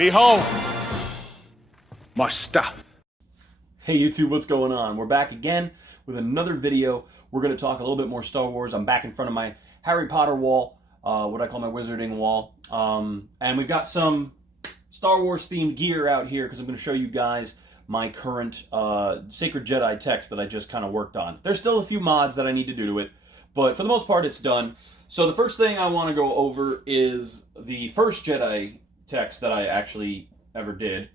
Behold, my stuff. Hey YouTube, what's going on? We're back again with another video. We're going to talk a little bit more Star Wars. I'm back in front of my Harry Potter wall, what I call my wizarding wall. And we've got some Star Wars themed gear out here because I'm going to show you guys my current Sacred Jedi text that I just kind of worked on. There's still a few mods that I need to do to it, but for the most part it's done. So the first thing I want to go over is the first Jedi text that I actually ever did,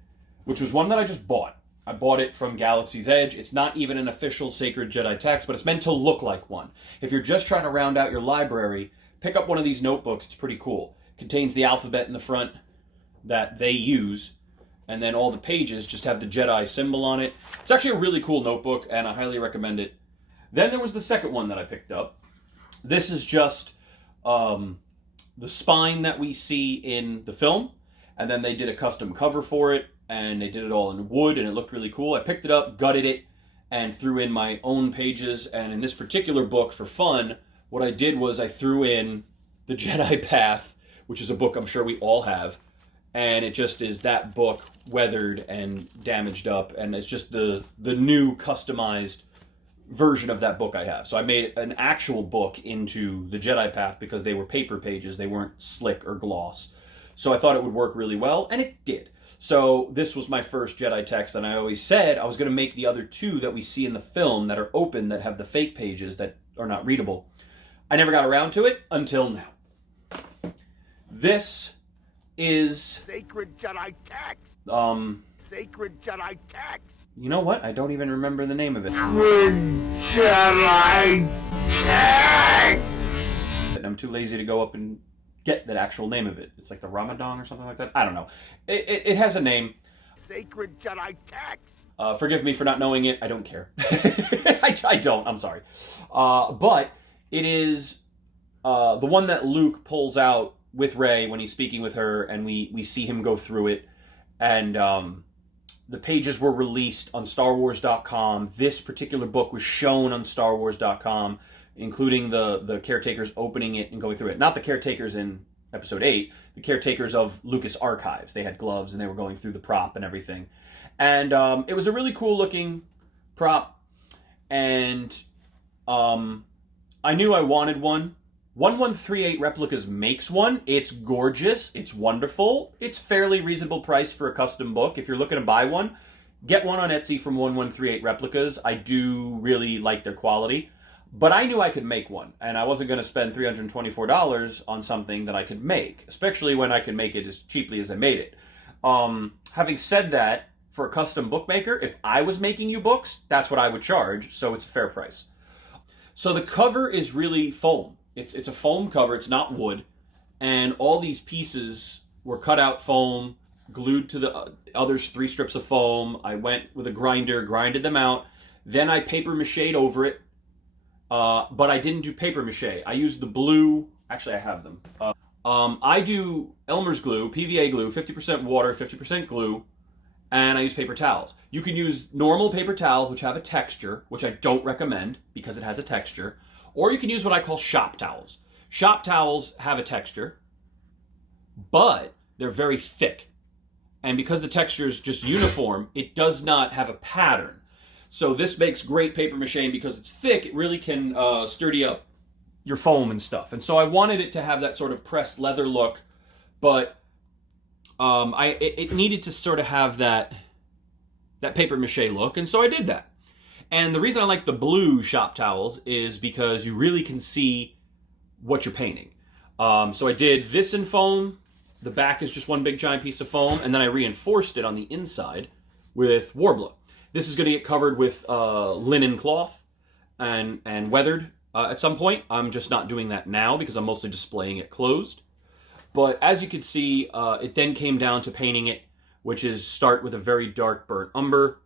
which was one that I just bought. I bought it from Galaxy's Edge. It's not even an official Sacred Jedi text, but it's meant to look like one. If you're just trying to round out your library, pick up one of these notebooks. It's pretty cool. It contains the alphabet in the front that they use, and then all the pages just have the Jedi symbol on it. It's actually a really cool notebook, and I highly recommend it. Then there was the second one that I picked up. This is just the spine that we see in the film, and then they did a custom cover for it, and they did it all in wood, and it looked really cool. I picked it up, gutted it, and threw in my own pages. And in this particular book, for fun, what I did was I threw in the Jedi Path, which is a book I'm sure we all have, and it just is that book weathered and damaged up, and it's just the new customized version of that book I have. So I made an actual book into the Jedi Path because they were paper pages, they weren't slick or gloss. So I thought it would work really well, and it did. So this was my first Jedi text, and I always said I was going to make the other two that we see in the film that are open, that have the fake pages that are not readable. I never got around to it until now. This is Sacred Jedi Text. Sacred Jedi Text. You know what? I don't even remember the name of it. Jedi Text. And I'm too lazy to go up and get the actual name of it. It's like the Ramadan or something like that. I don't know. It has a name. Sacred Jedi Text. Forgive me for not knowing it. I don't care. I don't. I'm sorry. But it is the one that Luke pulls out with Rey when he's speaking with her, and we see him go through it. And the pages were released on StarWars.com. This particular book was shown on StarWars.com, including the caretakers opening it and going through it. Not the caretakers in Episode 8, the caretakers of Lucas Archives. They had gloves and they were going through the prop and everything. And it was a really cool looking prop. And I knew I wanted one. 1138 Replicas makes one. It's gorgeous. It's wonderful. It's fairly reasonable price for a custom book. If you're looking to buy one, get one on Etsy from 1138 Replicas. I do really like their quality. But I knew I could make one, and I wasn't going to spend $324 on something that I could make, especially when I could make it as cheaply as I made it. Having said that, for a custom bookmaker, if I was making you books, that's what I would charge, so it's a fair price. So the cover is really foam. It's a foam cover, it's not wood, and all these pieces were cut out foam, glued to the other 3 strips of foam. I went with a grinder, grinded them out, then I paper mache'd over it. But I didn't do paper mache. I used the blue. Actually, I have them. I do Elmer's glue, PVA glue, 50% water, 50% glue, and I use paper towels. You can use normal paper towels, which have a texture, which I don't recommend because it has a texture, or you can use what I call shop towels. Shop towels have a texture, but they're very thick. And because the texture is just uniform, it does not have a pattern. So this makes great paper mache, and because it's thick, it really can sturdy up your foam and stuff. And so I wanted it to have that sort of pressed leather look, but it needed to sort of have that paper mache look, and so I did that. And the reason I like the blue shop towels is because you really can see what you're painting. So I did this in foam. The back is just one big giant piece of foam, and then I reinforced it on the inside with Warbler. This is going to get covered with linen cloth and weathered at some point. I'm just not doing that now because I'm mostly displaying it closed. But as you can see, it then came down to painting it, which is start with a very dark burnt umber,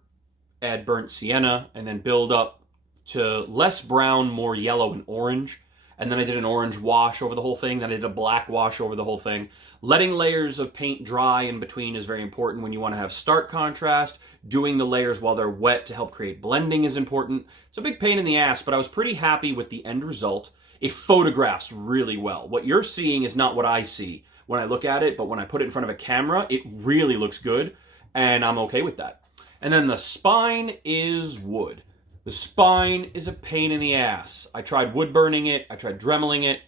add burnt sienna, and then build up to less brown, more yellow and orange. And then I did an orange wash over the whole thing. Then I did a black wash over the whole thing. Letting layers of paint dry in between is very important when you want to have stark contrast. Doing the layers while they're wet to help create blending is important. It's a big pain in the ass, but I was pretty happy with the end result. It photographs really well. What you're seeing is not what I see. when I look at it, but when I put it in front of a camera, it really looks good, and I'm okay with that. And then the spine is wood. The spine is a pain in the ass. I tried wood burning it. I tried dremeling it.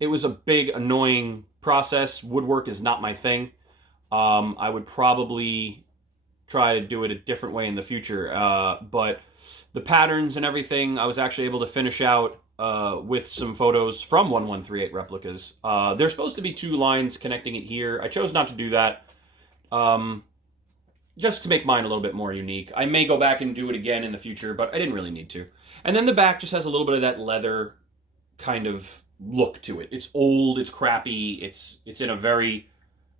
It was a big, annoying process. Woodwork is not my thing. I would probably try to do it a different way in the future. But the patterns and everything, I was actually able to finish out with some photos from 1138 replicas. There's supposed to be 2 lines connecting it here. I chose not to do that. Just to make mine a little bit more unique. I may go back and do it again in the future, but I didn't really need to. And then the back just has a little bit of that leather kind of look to it. It's old, it's crappy, it's in a very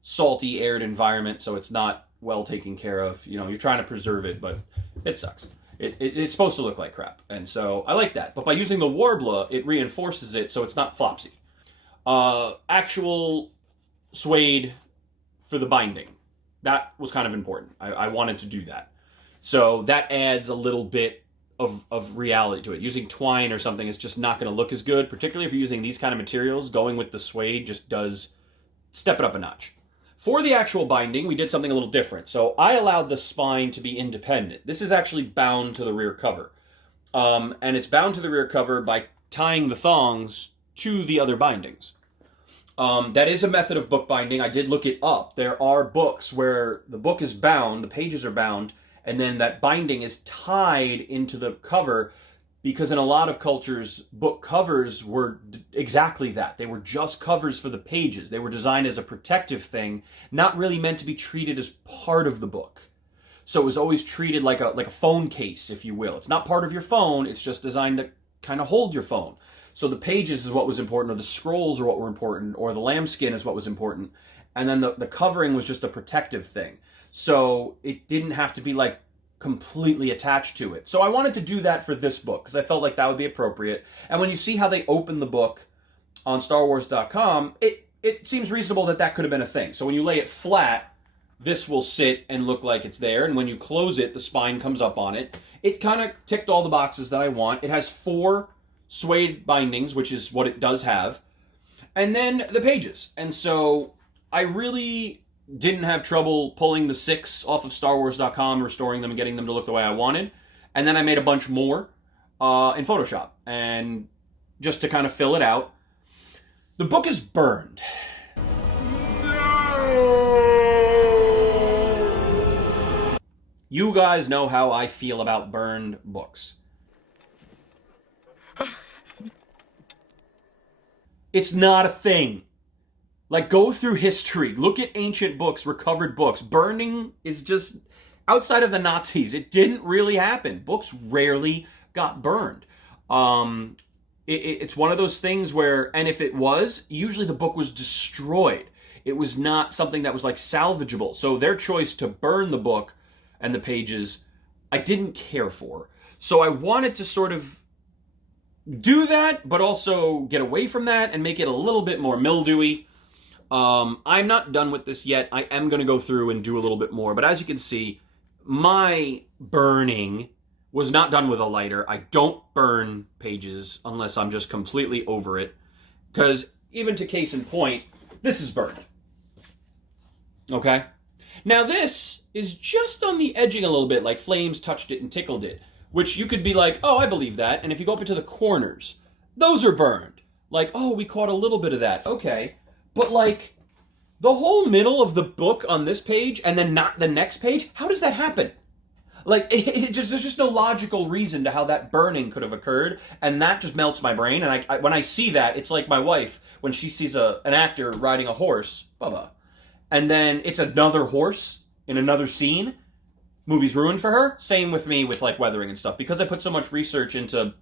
salty, arid environment, so it's not well taken care of. You know, you're trying to preserve it, but it sucks. It's supposed to look like crap, and so I like that. But by using the Warbler, it reinforces it so it's not flopsy. Actual suede for the binding. That was kind of important. I wanted to do that. So that adds a little bit of reality to it. Using twine or something is just not going to look as good, particularly if you're using these kind of materials. Going with the suede just does step it up a notch. For the actual binding, we did something a little different. So I allowed the spine to be independent. This is actually bound to the rear cover. And it's bound to the rear cover by tying the thongs to the other bindings. That is a method of book binding. I did look it up. There are books where the book is bound, the pages are bound, and then that binding is tied into the cover, because in a lot of cultures, book covers were exactly that. They were just covers for the pages. They were designed as a protective thing, not really meant to be treated as part of the book. So it was always treated like a phone case, if you will. It's not part of your phone. It's just designed to kind of hold your phone. So the pages is what was important, or the scrolls are what were important, or the lambskin is what was important. And then the covering was just a protective thing. So it didn't have to be like completely attached to it. So I wanted to do that for this book because I felt like that would be appropriate. And when you see how they open the book on StarWars.com, it seems reasonable that could have been a thing. So when you lay it flat, this will sit and look like it's there. And when you close it, the spine comes up on it. It kind of ticked all the boxes that I want. It has 4 suede bindings, which is what it does have, and then the pages. And so I really didn't have trouble pulling the 6 off of StarWars.com, restoring them and getting them to look the way I wanted. And then I made a bunch more in Photoshop, and just to kind of fill it out. The book is burned. You guys know how I feel about burned books. It's not a thing. Like, go through history. Look at ancient books, recovered books. Burning is just, outside of the Nazis, it didn't really happen. Books rarely got burned. It's one of those things where, and if it was, usually the book was destroyed. It was not something that was like salvageable. So their choice to burn the book and the pages, I didn't care for. So I wanted to sort of do that, but also get away from that and make it a little bit more mildewy. I'm not done with this yet. I am going to go through and do a little bit more. But as you can see, my burning was not done with a lighter. I don't burn pages unless I'm just completely over it. Because even to case in point, this is burned. Okay? Now this is just on the edging a little bit, like flames touched it and tickled it. Which you could be like, oh, I believe that. And if you go up into the corners, those are burned. Like, oh, we caught a little bit of that. Okay. But like, the whole middle of the book on this page and then not the next page, how does that happen? Like, there's just no logical reason to how that burning could have occurred. And that just melts my brain. And I when I see that, it's like my wife, when she sees an actor riding a horse, Bubba, and then it's another horse in another scene. Movie's ruined for her. Same with me with like weathering and stuff. Because I put so much research into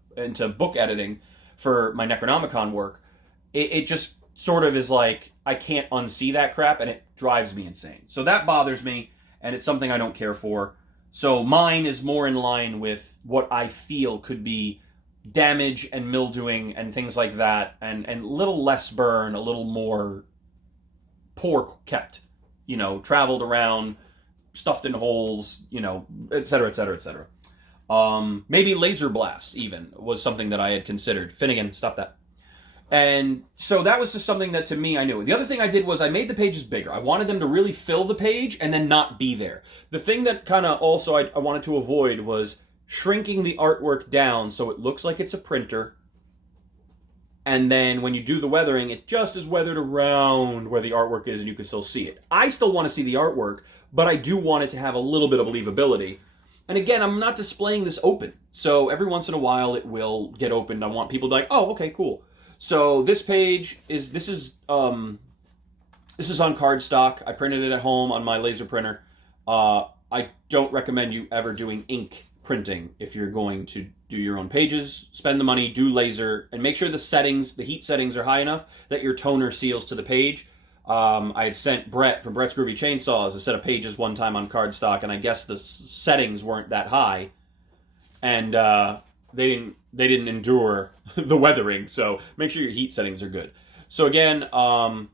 book editing for my Necronomicon work, it just sort of is like, I can't unsee that crap, and it drives me insane. So that bothers me, and it's something I don't care for. So mine is more in line with what I feel could be damage and mildewing and things like that, and a little less burn, a little more poor kept, traveled around, stuffed in holes, et cetera, et cetera, et cetera. Maybe laser blasts even was something that I had considered. Finnegan, stop that. And so that was just something that to me I knew. The other thing I did was I made the pages bigger. I wanted them to really fill the page and then not be there. The thing that kind of also I wanted to avoid was shrinking the artwork down so it looks like it's a printer. And then when you do the weathering, it just is weathered around where the artwork is and you can still see it. I still want to see the artwork, but I do want it to have a little bit of believability. And again, I'm not displaying this open. So every once in a while it will get opened. I want people to be like, oh, okay, cool. So this page is, this is on cardstock. I printed it at home on my laser printer. I don't recommend you ever doing ink printing if you're going to do your own pages. Spend the money, do laser, and make sure the settings, the heat settings are high enough that your toner seals to the page. I had sent Brett from Brett's Groovy Chainsaws a set of pages one time on cardstock, and I guess the settings weren't that high, and they didn't endure the weathering. So make sure your heat settings are good. So again, the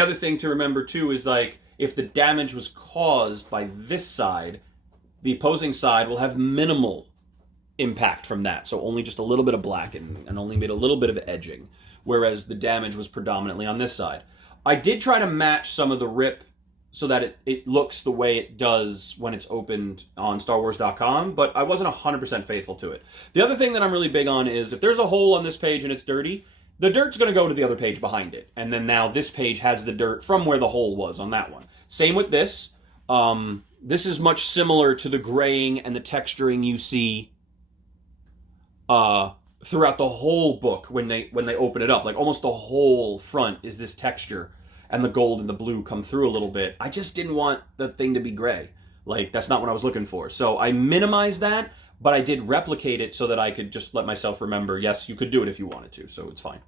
other thing to remember too is like if the damage was caused by this side, the opposing side will have minimal impact from that. So only just a little bit of black and only made a little bit of edging, whereas the damage was predominantly on this side. I did try to match some of the rip so that it looks the way it does when it's opened on StarWars.com, but I wasn't 100% faithful to it. The other thing that I'm really big on is if there's a hole on this page and it's dirty, the dirt's going to go to the other page behind it. And then now this page has the dirt from where the hole was on that one. Same with this. This is much similar to the graying and the texturing you see throughout the whole book when they open it up. Like almost the whole front is this texture, and the gold and the blue come through a little bit. I just didn't want the thing to be gray. Like that's not what I was looking for. So I minimized that, but I did replicate it so that I could just let myself remember, yes, you could do it if you wanted to, so it's fine.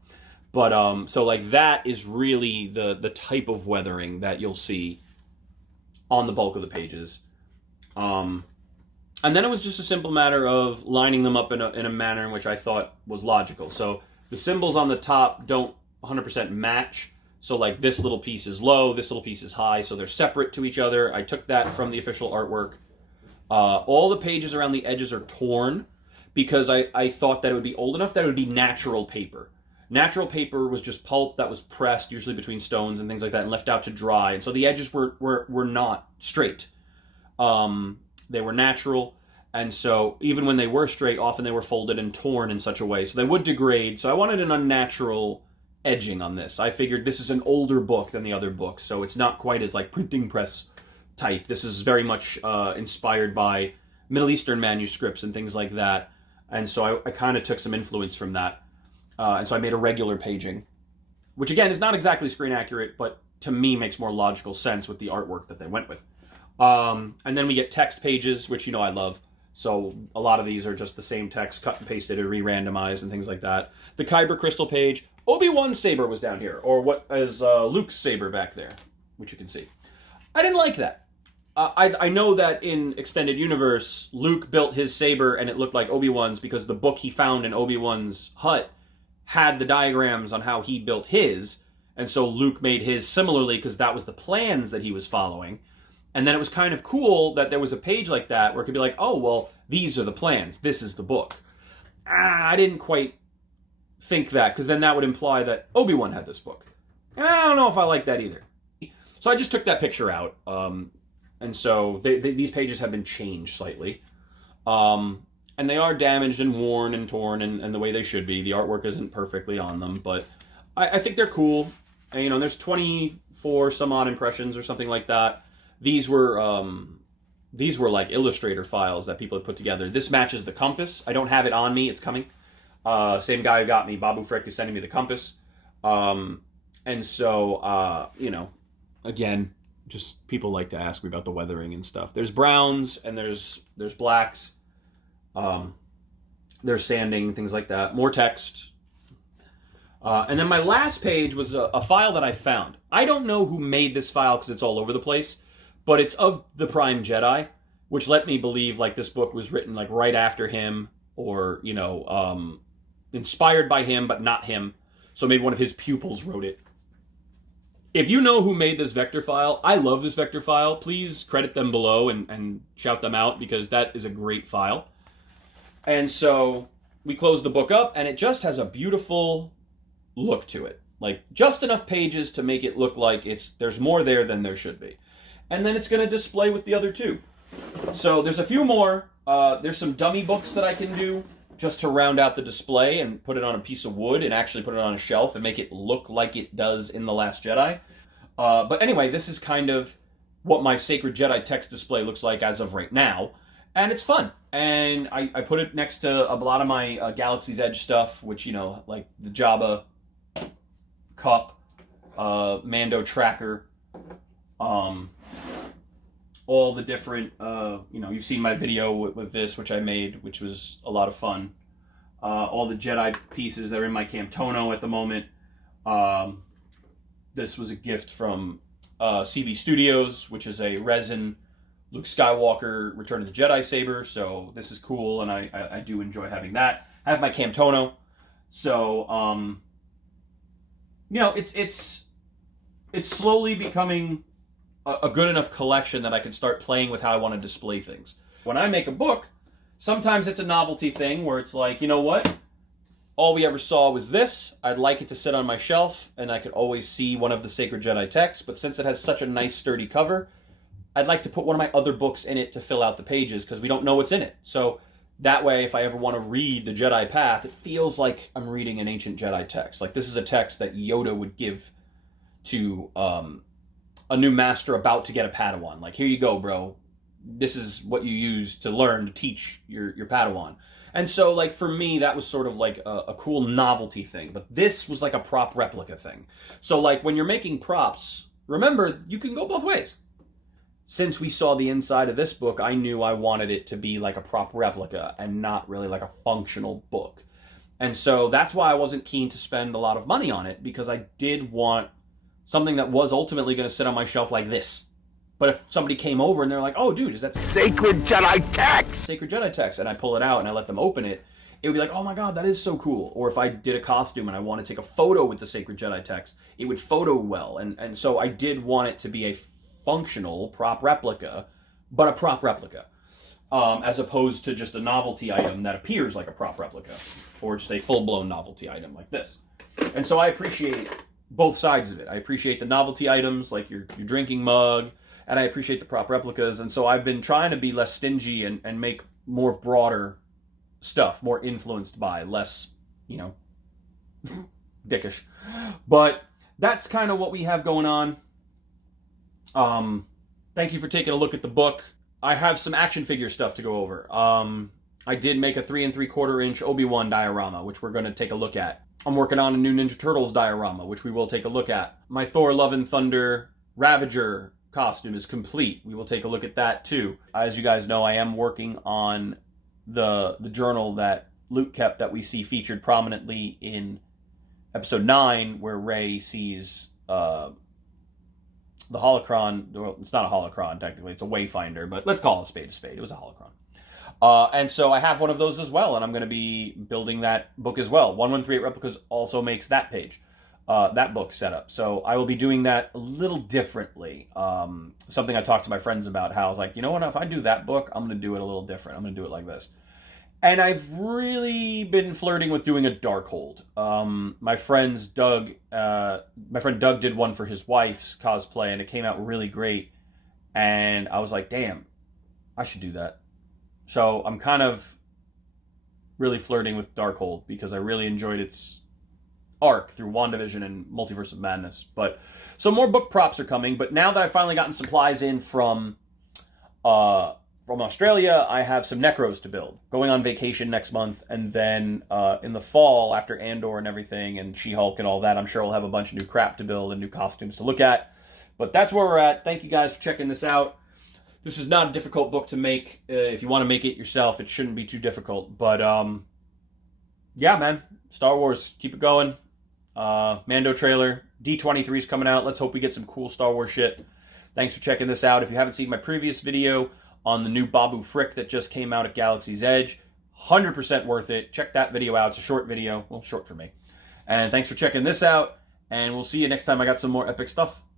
But so like that is really the type of weathering that you'll see on the bulk of the pages. And then it was just a simple matter of lining them up in a manner in which I thought was logical. So the symbols on the top don't 100% match. So like this little piece is low, this little piece is high, so they're separate to each other. I took that from the official artwork. All the pages around the edges are torn because I thought that it would be old enough that it would be natural paper. Natural paper was just pulp that was pressed, usually between stones and things like that, and left out to dry. And so the edges were not straight. They were natural, and so even when they were straight, often they were folded and torn in such a way, so they would degrade. So I wanted an unnatural edging on this. I figured this is an older book than the other books, so it's not quite as like printing press type. This is very much inspired by Middle Eastern manuscripts and things like that, and so I kind of took some influence from that. And so I made a regular paging, which again is not exactly screen accurate, but to me makes more logical sense with the artwork that they went with. And then we get text pages, which you know I love. So a lot of these are just the same text, cut and pasted or re-randomized and things like that. The Kyber Crystal page, Obi-Wan's saber was down here, or what is Luke's saber back there, which you can see. I didn't like that. I know that in Extended Universe, Luke built his saber and it looked like Obi-Wan's because the book he found in Obi-Wan's hut had the diagrams on how he built his, and so Luke made his similarly because that was the plans that he was following. And then it was kind of cool that there was a page like that where it could be like, oh, well, these are the plans. This is the book. I didn't quite think that, because then that would imply that Obi-Wan had this book. And I don't know if I like that either. So I just took that picture out. And so these pages have been changed slightly. And they are damaged and worn and torn and the way they should be. The artwork isn't perfectly on them, but I think they're cool. And, you know, there's 24 some odd impressions or something like that. These were like Illustrator files that people had put together. This matches the compass. I don't have it on me. It's coming. Same guy who got me, Babu Frick, is sending me the compass. And so, you know, again, just people like to ask me about the weathering and stuff. There's browns and there's blacks. There's sanding, things like that. More text. And then my last page was a file that I found. I don't know who made this file because it's all over the place. But it's of the Prime Jedi, which let me believe like this book was written like right after him, or, you know, inspired by him, but not him. So maybe one of his pupils wrote it. If you know who made this vector file, I love this vector file. Please credit them below and shout them out, because that is a great file. And so we close the book up, and it just has a beautiful look to it. Like, just enough pages to make it look like there's more there than there should be. And then it's going to display with the other two. So there's a few more. There's some dummy books that I can do just to round out the display and put it on a piece of wood and actually put it on a shelf and make it look like it does in The Last Jedi. But anyway, this is kind of what my Sacred Jedi Text display looks like as of right now. And it's fun. And I put it next to a lot of my Galaxy's Edge stuff, which, like the Jabba cup, Mando tracker, all the different, you've seen my video with this, which I made, which was a lot of fun. All the Jedi pieces that are in my Camtono at the moment. This was a gift from CB Studios, which is a resin Luke Skywalker Return of the Jedi saber. So this is cool, and I do enjoy having that. I have my Camtono. So, it's slowly becoming a good enough collection that I can start playing with how I want to display things. When I make a book, sometimes it's a novelty thing where it's like, you know what? All we ever saw was this. I'd like it to sit on my shelf, and I could always see one of the Sacred Jedi texts, but since it has such a nice, sturdy cover, I'd like to put one of my other books in it to fill out the pages, because we don't know what's in it. So that way, if I ever want to read the Jedi Path, it feels like I'm reading an ancient Jedi text. Like, this is a text that Yoda would give to a new master about to get a Padawan. Like, here you go, bro. This is what you use to learn to teach your Padawan. And so, like, for me, that was sort of like a cool novelty thing. But this was like a prop replica thing. So, like, when you're making props, remember, you can go both ways. Since we saw the inside of this book, I knew I wanted it to be like a prop replica and not really like a functional book. And so that's why I wasn't keen to spend a lot of money on it, because I did want something that was ultimately going to sit on my shelf like this. But if somebody came over and they're like, oh, dude, is that Sacred Jedi Text? Sacred Jedi Text, and I pull it out and I let them open it, it would be like, oh my god, that is so cool. Or if I did a costume and I want to take a photo with the Sacred Jedi Text, it would photo well. And so I did want it to be a functional prop replica, but a prop replica, as opposed to just a novelty item that appears like a prop replica, or just a full-blown novelty item like this. And so I appreciate both sides of it. I appreciate the novelty items, like your drinking mug, and I appreciate the prop replicas. And so I've been trying to be less stingy and make more broader stuff, more influenced by, less, dickish. But that's kind of what we have going on. Thank you for taking a look at the book. I have some action figure stuff to go over. I did make a 3 3/4 inch Obi-Wan diorama, which we're going to take a look at. I'm working on a new Ninja Turtles diorama, which we will take a look at. My Thor Love and Thunder Ravager costume is complete. We will take a look at that too. As you guys know, I am working on the journal that Luke kept that we see featured prominently in episode 9, where Rey sees the holocron. Well, it's not a holocron technically, it's a wayfinder, but let's call it a spade a spade. It was a holocron. And so I have one of those as well, and I'm going to be building that book as well. 1138 Replicas also makes that page, that book setup. So I will be doing that a little differently. Something I talked to my friends about, how I was like, you know what, if I do that book, I'm going to do it a little different. I'm going to do it like this. And I've really been flirting with doing a Darkhold. My friend Doug did one for his wife's cosplay, and it came out really great. And I was like, damn, I should do that. So I'm kind of really flirting with Darkhold because I really enjoyed its arc through WandaVision and Multiverse of Madness. But so more book props are coming. But now that I've finally gotten supplies in from Australia, I have some Necros to build. Going on vacation next month, and then in the fall, after Andor and everything, and She-Hulk and all that, I'm sure we'll have a bunch of new crap to build and new costumes to look at. But that's where we're at. Thank you guys for checking this out. This is not a difficult book to make. If you want to make it yourself, it shouldn't be too difficult. But, yeah, man. Star Wars, keep it going. Mando trailer. D23 is coming out. Let's hope we get some cool Star Wars shit. Thanks for checking this out. If you haven't seen my previous video on the new Babu Frick that just came out at Galaxy's Edge, 100% worth it. Check that video out. It's a short video. Well, short for me. And thanks for checking this out. And we'll see you next time I got some more epic stuff.